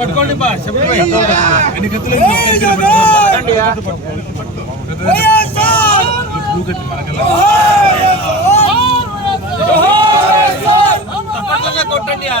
పట్టుకోండి బా కొట్టండి ఆ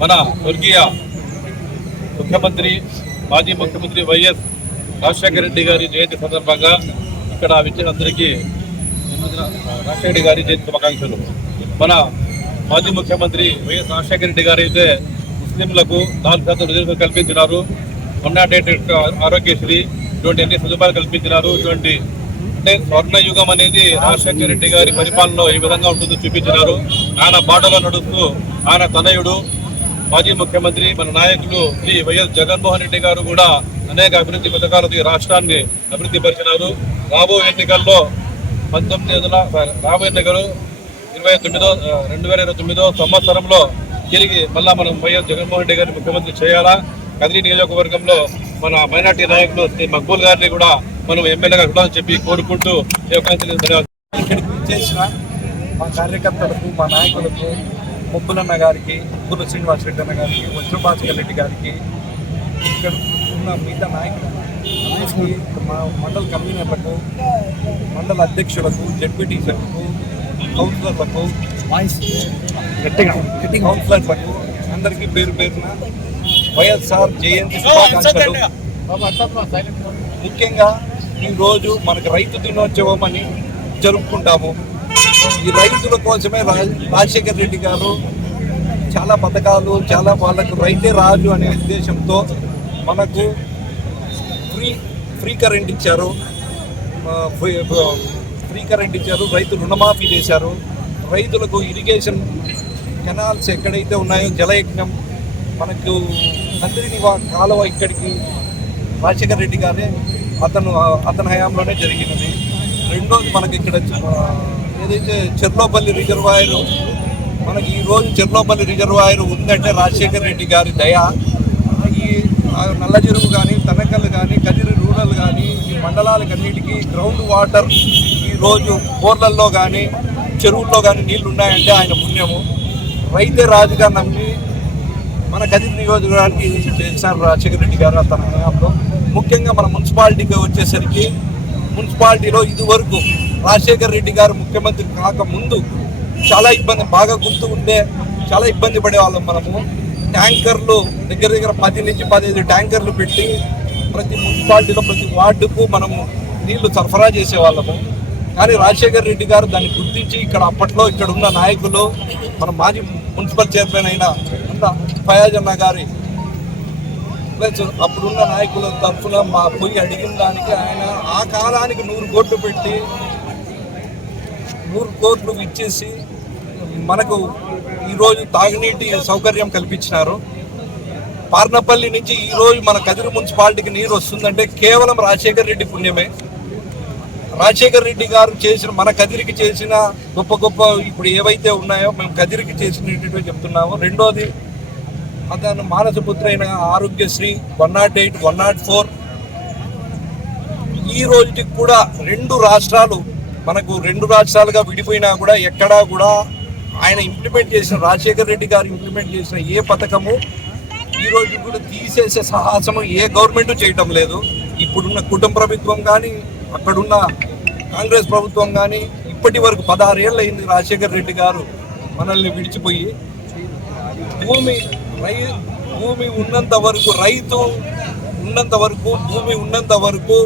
మన స్వర్గీయ ముఖ్యమంత్రి మాజీ ముఖ్యమంత్రి వైఎస్ రాజశేఖర రెడ్డి గారి జయంతి సందర్భంగా ఇక్కడ విచ్చిన అందరికీ రాజశేఖర రెడ్డి గారి జయంతి శుభాకాంక్షలు. మన మాజీ ముఖ్యమంత్రి వైఎస్ రాజశేఖర రెడ్డి గారు అయితే ముస్లింలకు నాలుగు శాతం రిజర్వేషన్ కల్పించినారు. వన్ నాట్ ఎయిట్ ఆరోగ్యశ్రీ ఇటువంటి అన్ని సదుపాయాలు కల్పించినారు. ఇటువంటి అంటే స్వర్ణ యుగం అనేది రాజశేఖర రెడ్డి గారి పరిపాలనలో ఈ విధంగా ఉంటుందో చూపించినారు. ఆయన బాటలో నడుస్తూ ఆయన తనయుడు మాజీ ముఖ్యమంత్రి మన నాయకులు శ్రీ వైఎస్ జగన్మోహన్ రెడ్డి గారు కూడా అనేక అభివృద్ధి పథకాలతో ఈ రాష్ట్రాన్ని అభివృద్ధి పరిచినారు. రాబో ఎన్నికల్లో పంతొమ్మిది వందల రాబోయే ఎన్నికలు ఇరవై తొమ్మిదో రెండు వేల ఇరవై తొమ్మిదో సంవత్సరంలో తిరిగి మళ్ళా మనం వైఎస్ జగన్మోహన్ రెడ్డి గారిని ముఖ్యమంత్రి చేయాలా? కదిరి నియోజకవర్గంలో మన మైనార్టీ నాయకులు శ్రీ మక్బూల్ గారిని కూడా మనం ఎమ్మెల్యేగా చూడాలని చెప్పి కోరుకుంటూ ఈ అవకాశం చేసిన మా కార్యకర్తలకు మా నాయకులకు ముబ్బులన్న గారికి ముగ్గురు శ్రీనివాస్ రెడ్డి అన్న గారికి వజ్రభాస్కర్ రెడ్డి గారికి ఇక్కడ ఉన్న మిగతా నాయకులు అందరికీ మా మండల కన్వీనర్లకు మండల అధ్యక్షులకు జడ్పీటీసీలకు కౌన్సిలర్లకు కౌన్సిలర్లకు అందరికీ పేరు పేరున వైఎస్ఆర్ జయంతి శుభాకాంక్షలు. ముఖ్యంగా ఈరోజు మనకు రైతు దినోత్సవం అని జరుపుకుంటాము. ఈ రైతుల కోసమే రా- రాజశేఖర్ రెడ్డి గారు చాలా పథకాలు చాలా వాళ్ళకు రైతే రాజు అనే ఉద్దేశంతో మనకు ఫ్రీ ఫ్రీ కరెంట్ ఇచ్చారు. ఫ్రీ- ఫ్రీ కరెంట్ ఇచ్చారు. రైతు రుణమాఫీ చేశారు. రైతులకు ఇరిగేషన్ కెనాల్స్ ఎక్కడైతే ఉన్నాయో జలయజ్ఞం మనకు నందిని కాలువ ఇక్కడికి రాజశేఖర్ రెడ్డి గారే అతను అతని హయాంలోనే జరిగినది. రెండోది మనకి ఇక్కడ ఏదైతే చెర్లోపల్లి రిజర్వాయర్ మనకి ఈరోజు చెర్లోపల్లి రిజర్వాయర్ ఉందంటే రాజశేఖర రెడ్డి గారి దయ. ఈ నల్ల చెరువు కానీ తనకల్లు కానీ కదిరి రూరల్ కానీ ఈ మండలాలకన్నిటికీ గ్రౌండ్ వాటర్ ఈరోజు బోర్లల్లో కానీ చెరువుల్లో కానీ నీళ్ళు ఉన్నాయంటే ఆయన పుణ్యము. రైతే రాజుగా నమ్మి మన కదిరి నియోజకవర్గానికి చేశారు రాజశేఖర రెడ్డి గారు తన హయాంలో. ముఖ్యంగా మన మున్సిపాలిటీకి వచ్చేసరికి మున్సిపాలిటీలో ఇదివరకు రాజశేఖర్ రెడ్డి గారు ముఖ్యమంత్రి కాకముందు చాలా ఇబ్బంది బాగా గుర్తు ఉండే చాలా ఇబ్బంది పడేవాళ్ళం మనము. ట్యాంకర్లు దగ్గర దగ్గర పది నుంచి పదిహేను ట్యాంకర్లు పెట్టి ప్రతి మున్సిపాలిటీలో ప్రతి వార్డుకు మనము నీళ్ళు సరఫరా చేసేవాళ్ళము. కానీ రాజశేఖర్ రెడ్డి గారు దాన్ని గుర్తించి ఇక్కడ అప్పట్లో ఇక్కడ ఉన్న నాయకులు మన మాజీ మున్సిపల్ చైర్మన్ అయిన అంత ఫయాజన్న గారి ప్లస్ అప్పుడున్న నాయకుల తరఫున మా పోయి అడిగిన దానికి ఆయన ఆ కాలానికి నూరు కోట్లు పెట్టి నూరు కోట్లు ఇచ్చేసి మనకు ఈరోజు తాగునీటి సౌకర్యం కల్పించినారు. పార్నపల్లి నుంచి ఈరోజు మన కదిరి మున్సిపాలిటీకి నీరు వస్తుందంటే కేవలం రాజశేఖర్ రెడ్డి పుణ్యమే. రాజశేఖర్ రెడ్డి గారు చేసిన మన కదిరికి చేసిన గొప్ప గొప్ప ఇప్పుడు ఏవైతే ఉన్నాయో మేము కదిరికి చేసినట్టు చెప్తున్నాము. రెండోది అతను మానసపుత్ర అయిన Arogyasri one not eight one not four ఈ రోజుకి కూడా రెండు రాష్ట్రాలు మనకు రెండు రాష్ట్రాలుగా విడిపోయినా కూడా ఎక్కడా కూడా ఆయన ఇంప్లిమెంట్ చేసిన రాజశేఖర్ రెడ్డి గారు ఇంప్లిమెంట్ చేసిన ఏ పథకము ఈ రోజు కూడా తీసేసే సాహసము ఏ గవర్నమెంట్ చేయటం లేదు. ఇప్పుడున్న కుటుంబ ప్రభుత్వం కానీ అక్కడున్న కాంగ్రెస్ ప్రభుత్వం కానీ ఇప్పటి వరకు పదహారేళ్ళు అయింది రాజశేఖర్ రెడ్డి గారు మనల్ని విడిచిపోయి. భూమి రై భూమి ఉన్నంత వరకు రైతు ఉన్నంత వరకు భూమి ఉన్నంత వరకు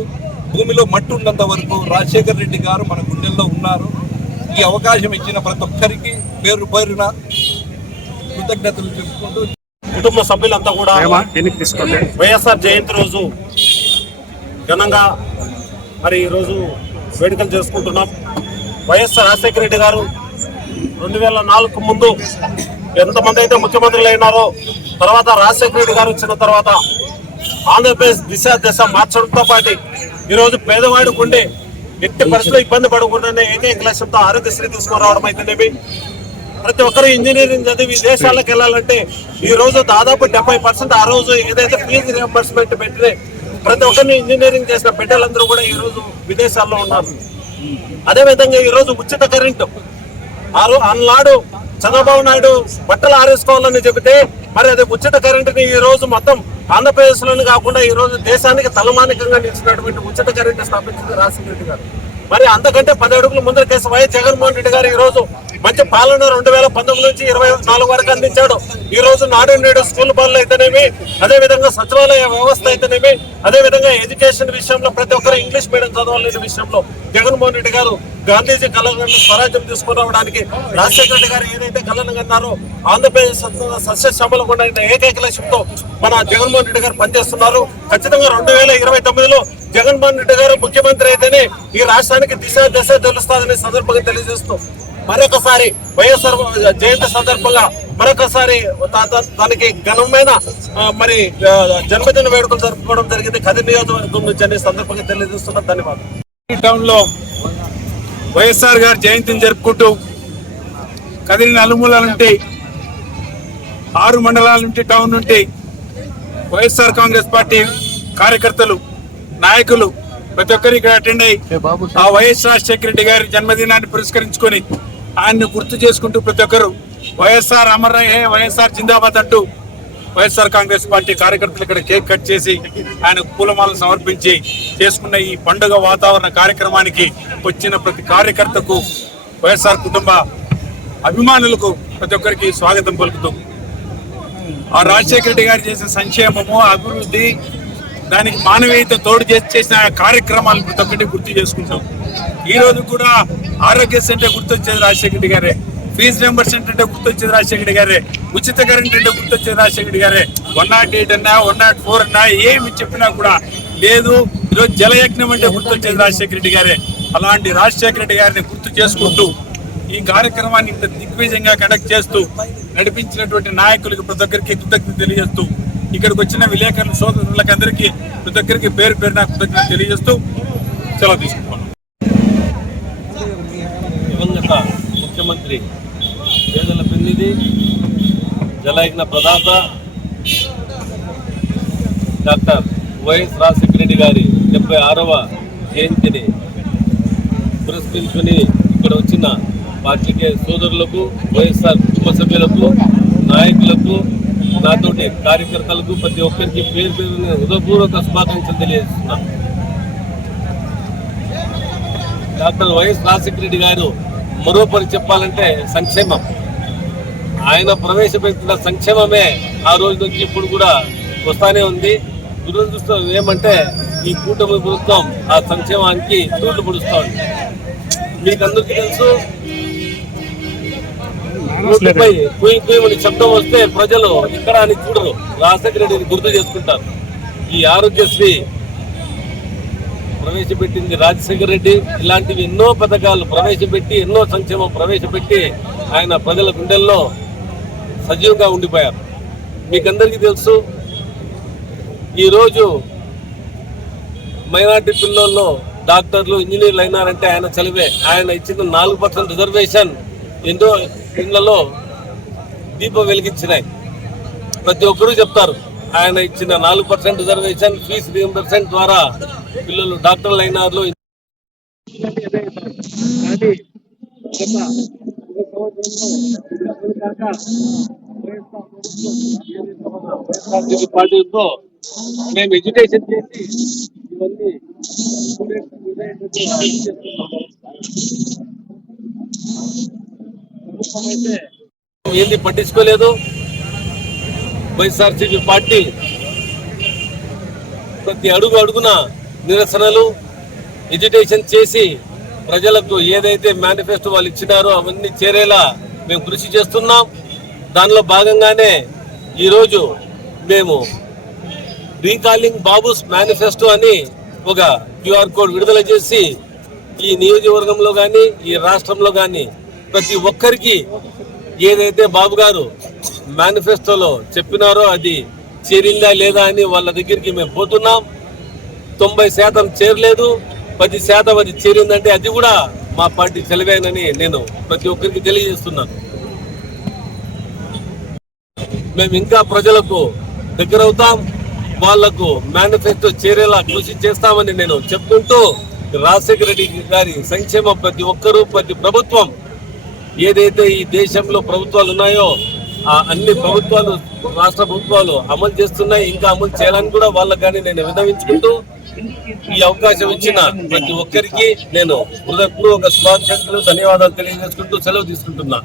భూమిలో మట్టి ఉన్నంత వరకు రాజశేఖర్ రెడ్డి గారు మన గుండెల్లో ఉన్నారు. ఈ అవకాశం ఇచ్చిన ప్రతి ఒక్కరికి పేరు పేరున కృతజ్ఞతలు చెప్పుకుంటూ కుటుంబ సభ్యులంతా కూడా వైఎస్ఆర్ జయంతి రోజు ఘనంగా మరి ఈరోజు వేడుకలు చేసుకుంటున్నాం. వైఎస్ఆర్ రాజశేఖర రెడ్డి గారు రెండు వేల నాలుగు ముందు ఎంతమంది అయితే ముఖ్యమంత్రులు అయినారో తర్వాత రాజశేఖర రెడ్డి గారు వచ్చిన తర్వాత ఆంధ్రప్రదేశ్ దిశ దశ మార్చడంతో పాటు ఈరోజు పేదవాడికి ఉండే ఎట్టి పరిస్థితుల్లో ఇబ్బంది పడకుండానే ఏకైక లక్ష్యంతో ఆరోగ్యశ్రీ తీసుకురావడం అయితేనేమి? ప్రతి ఒక్కరు ఇంజనీరింగ్ చదివి విదేశాలకు వెళ్ళాలంటే ఈ రోజు దాదాపు డెబ్బై పర్సెంట్ ఆ రోజు ఏదైతే ఫీజు రియంబర్స్మెంట్ పెట్టినే ప్రతి ఒక్కరిని ఇంజనీరింగ్ చేసిన బిడ్డలందరూ కూడా ఈ రోజు విదేశాల్లో ఉన్నారు. అదే విధంగా ఈ రోజు ఉచిత కరెంటు ఆ రో- చంద్రబాబు నాయుడు బట్టలు ఆరేసుకోవాలని చెబితే మరి అది ఉచిత కరెంటుని ఈ రోజు మొత్తం ఆంధ్రప్రదేశ్లోనే కాకుండా ఈ రోజు దేశానికి తలమానికంగా నిలిచినటువంటి ఉచిత కరెంటు స్థాపించింది రాజశేఖర రెడ్డి గారు. మరి అంతకంటే పది అడుగుల ముందర కేసు వైఎస్ జగన్మోహన్ రెడ్డి గారు ఈ రోజు మంచి పాలన రెండు వేల పంతొమ్మిది నుంచి ఇరవై నాలుగు వరకు అందించాడు. ఈ రోజు నాడు నేడు స్కూల్ బళ్ళు అయితేనేమి అదే విధంగా సచివాలయ వ్యవస్థ అయితేనేమి అదే విధంగా ఎడ్యుకేషన్ విషయంలో ప్రతి ఒక్కరు ఇంగ్లీష్ మీడియం చదవాలనే విషయంలో జగన్మోహన్ రెడ్డి గారు గాంధీజీ కళలను స్వరాజ్యం తీసుకురావడానికి రాజశేఖర రెడ్డి గారు ఏదైతే కళను కన్నారో ఆంధ్రప్రదేశ్ సస్యశ్యామలం కూడా ఏకైక లక్ష్యంతో మన జగన్మోహన్ రెడ్డి గారు పనిచేస్తున్నారు. ఖచ్చితంగా రెండు వేల ఇరవై తొమ్మిదిలో జగన్మోహన్ రెడ్డి గారు ముఖ్యమంత్రి అయితేనే ఈ రాష్ట్రానికి దిశ దశ తెలుస్తుందని సందర్భంగా తెలియజేస్తూ మరొకసారి వైఎస్ఆర్ జయంతి సందర్భంగా మరొకసారి తనకి ఘనమైన మరి జన్మదిన వేడుకలు జరుపుకోవడం జరిగింది. కది నియోజకవర్గం నుంచి అనే సందర్భంగా తెలియజేస్తున్నా. ధన్యవాదాలు. టౌన్లో వైఎస్ఆర్ గారి జయంతిని జరుపుకుంటూ కదిరి నలుమూలల నుండి ఆరు మండలాల నుండి టౌన్ నుండి వైఎస్ఆర్ కాంగ్రెస్ పార్టీ కార్యకర్తలు నాయకులు ప్రతి ఒక్కరు ఇక్కడ అటెండ్ అయ్యి ఆ వైఎస్ రాజశేఖర రెడ్డి గారి జన్మదినాన్ని పురస్కరించుకొని ఆయన్ని గుర్తు చేసుకుంటూ ప్రతి ఒక్కరు వైఎస్ఆర్ అమర్ రహే వైఎస్ఆర్ జిందాబాద్ అంటూ వైఎస్ఆర్ కాంగ్రెస్ పార్టీ కార్యకర్తలు ఇక్కడ కేక్ కట్ చేసి ఆయన పూలమాలను సమర్పించి చేసుకున్న ఈ పండుగ వాతావరణ కార్యక్రమానికి వచ్చిన ప్రతి కార్యకర్తకు వైఎస్ఆర్ కుటుంబ అభిమానులకు ప్రతి ఒక్కరికి స్వాగతం పలుకుతూ. ఆ రాజశేఖర రెడ్డి గారు చేసిన సంక్షేమము అభివృద్ధి దానికి మానవీయత తోడు చేసి చేసిన ఆ కార్యక్రమాలు ప్రతి ఒక్కటి గుర్తు చేసుకుంటాం. ఈ రోజు కూడా ఆరోగ్య సెంటర్ గుర్తొచ్చేది రాజశేఖర రెడ్డి గారే. ఫీజు రింబర్స్మెంట్ అంటే గుర్తొచ్చేది రాజశేఖర రెడ్డి గారే. ఉచిత కరెంట్ అంటే గుర్తు చంద్రశేఖర్ గారే. వన్ నాట్ ఎయిట్ అన్నా వన్ నాట్ ఫోర్ అన్నా ఏమి చెప్పినా కూడా లేదు. ఈరోజు జలయజ్ఞం అంటే గుర్తొచ్చేది రాజశేఖర రెడ్డి గారే. అలాంటి రాజశేఖర రెడ్డి గారిని గుర్తు చేసుకుంటూ ఈ కార్యక్రమాన్ని ఇంత దిగ్విజయంగా కండక్ట్ చేస్తూ నడిపించినటువంటి నాయకులకు ప్రతి ఒక్కరికి కృతజ్ఞత తెలియజేస్తూ ఇక్కడికి వచ్చిన విలేకరుల సోదరులకు అందరికీ ప్రతి ఒక్కరికి పేరు పేరున కృతజ్ఞత తెలియజేస్తూ సెలవు తీసుకుంటున్నాను దివంగత ముఖ్యమంత్రి పేదల ప్రజాప్రతినిధి జలయజ్ఞ ప్రదాత డాక్టర్ వైఎస్ రాజశేఖర రెడ్డి గారి డెబ్బై ఆరవ జయంతిని పురస్కరించుకుని ఇక్కడ వచ్చిన పార్టీకే సోదరులకు వైఎస్ఆర్ కుటుంబ సభ్యులకు నాయకులకు నాతోటి కార్యకర్తలకు ప్రతి ఒక్కరికి పేరు పేరు హృదయపూర్వక శుభాకాంక్షలు తెలియజేస్తున్నాను డాక్టర్ వైఎస్ రాజశేఖర రెడ్డి గారు మరోపరి చెప్పాలంటే సంక్షేమం. ఆయన ప్రవేశపెట్టిన సంక్షేమమే ఆ రోజు నుంచి ఇప్పుడు కూడా వస్తానే ఉంది. దురదృష్టం ఏమంటే ఈ కూటమి ప్రభుత్వం ఆ సంక్షేమానికి తూట్లు పొడుస్తూ ఉంది మీకు అందరికీ తెలుసు రోడ్డుపై కుయి కుయమని శబ్దం వస్తే ప్రజలు ఇక్కడ అని చూడరు. రాజశేఖర రెడ్డిని గుర్తు చేసుకుంటారు. ఈ ఆరోగ్యశ్రీ ప్రవేశపెట్టింది రాజశేఖర రెడ్డి. ఇలాంటివి ఎన్నో పథకాలు ప్రవేశపెట్టి ఎన్నో సంక్షేమం ప్రవేశపెట్టి ఆయన ప్రజల గుండెల్లో సజీవంగా ఉండిపోయారు. మీకందరికీ తెలుసు ఈరోజు మైనార్టీ పిల్లల్లో డాక్టర్లు ఇంజనీర్లు అయినారంటే ఆయన చలివే ఆయన ఇచ్చిన నాలుగు పర్సెంట్ రిజర్వేషన్ ఎన్నో ఇళ్ళలో దీపం వెలిగించినాయి. ప్రతి ఒక్కరూ చెప్తారు ఆయన ఇచ్చిన నాలుగు పర్సెంట్ రిజర్వేషన్ ఫీజు రీఎంబర్సెంట్ ద్వారా పిల్లలు డాక్టర్లు అయినారు. పార్టీతో మేము ఎడ్యుకేషన్ చేసి ఇవన్నీ ఏంది పట్టించుకోలేదు? వైఎస్ఆర్సీపీ పార్టీ ప్రతి అడుగు అడుగున నిరసనలు ఎడ్యుటేషన్ చేసి ప్రజలకు ఏదైతే మేనిఫెస్టో వాళ్ళు ఇచ్చినారో అవన్నీ చేరేలా మేము కృషి చేస్తున్నాం. దానిలో భాగంగానే ఈరోజు మేము రీకాలింగ్ బాబుస్ మేనిఫెస్టో అని ఒక క్యూఆర్ కోడ్ విడుదల చేసి ఈ నియోజకవర్గంలో కానీ ఈ రాష్ట్రంలో కానీ ప్రతి ఒక్కరికి ఏదైతే బాబు గారు మేనిఫెస్టోలో చెప్పినారో అది చేరిందా లేదా అని వాళ్ళ దగ్గరికి మేము పోతున్నాం. తొంభై శాతం చేరలేదు. పది శాతం అది చేరిందంటే అది కూడా మా పార్టీ చెలవేనని నేను ప్రతి ఒక్కరికి తెలియజేస్తున్నాను. మేము ఇంకా ప్రజలకు దగ్గర అవుతాం వాళ్ళకు మేనిఫెస్టో చేరేలా కృషి చేస్తామని నేను చెప్తుంటూ రాజశేఖర రెడ్డి గారి సంక్షేమం ప్రతి ఒక్కరూ ప్రతి ప్రభుత్వం ఏదైతే ఈ దేశంలో ప్రభుత్వాలు ఉన్నాయో అన్ని ప్రభుత్వాలు రాష్ట్ర ప్రభుత్వాలు అమలు చేస్తున్నాయి. ఇంకా అమలు చేయాలని కూడా వాళ్ళకి కానీ నేను విన్నవించుకుంటూ ఈ అవకాశం ఇచ్చిన ప్రతి ఒక్కరికి నేను హృదయపూర్వక శుభాకాంక్షలు ధన్యవాదాలు తెలియజేసుకుంటూ సెలవు తీసుకుంటున్నా.